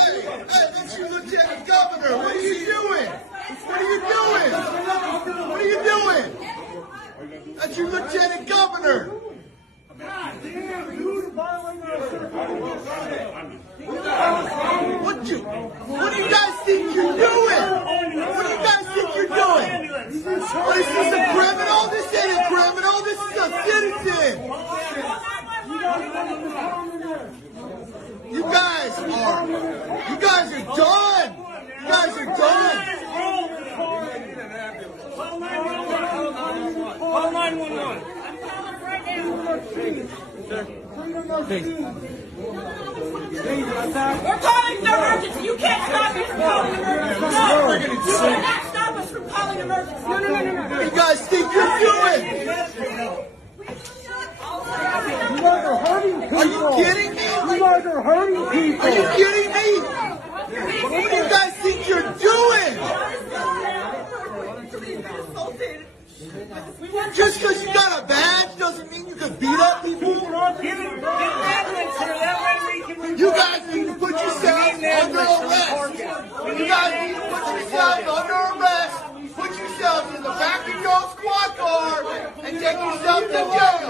Hey, that's your Lieutenant Governor. What are you doing? What are you doing? What are you doing? That's your Lieutenant Governor. God damn, dude. What do you guys think you're doing? What do you guys think you're doing? What is this, a criminal? This ain't a criminal. This is a citizen. You guys are done. You guys are done. Call 911. We're calling an emergency. You can't stop me from calling an emergency. No, you cannot stop us from calling an emergency. No. What do you guys think you're doing? You guys are hurting people. Are you kidding me? You guys are hurting people. Are you kidding me? What do you guys think you're doing? Just because you got a badge doesn't mean you can beat up people. You guys need to put yourselves under arrest. You guys need to put yourselves under arrest. Put yourselves in the back of your squad car and take yourself to jail.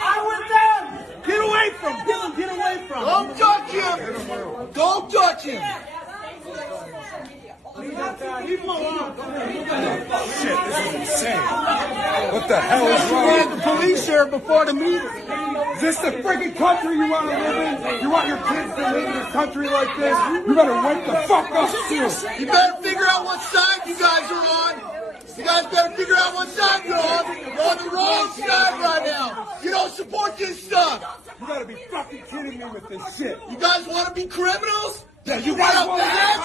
I'm with them. Get away from him. Get away from him. Don't touch him. Don't touch him. Shit, this is insane. What the hell is wrong? You had the police here before the meeting. Is this the freaking country you want to live in? You want your kids to live in a country like this? You better wake the fuck up too. You better figure out what side you guys are on. You guys better figure out what side you're on. You're on the wrong side right now. You don't support this stuff. You gotta be fucking kidding me with this shit. You guys want to be criminals? Yeah, you Right guys off want the to hat?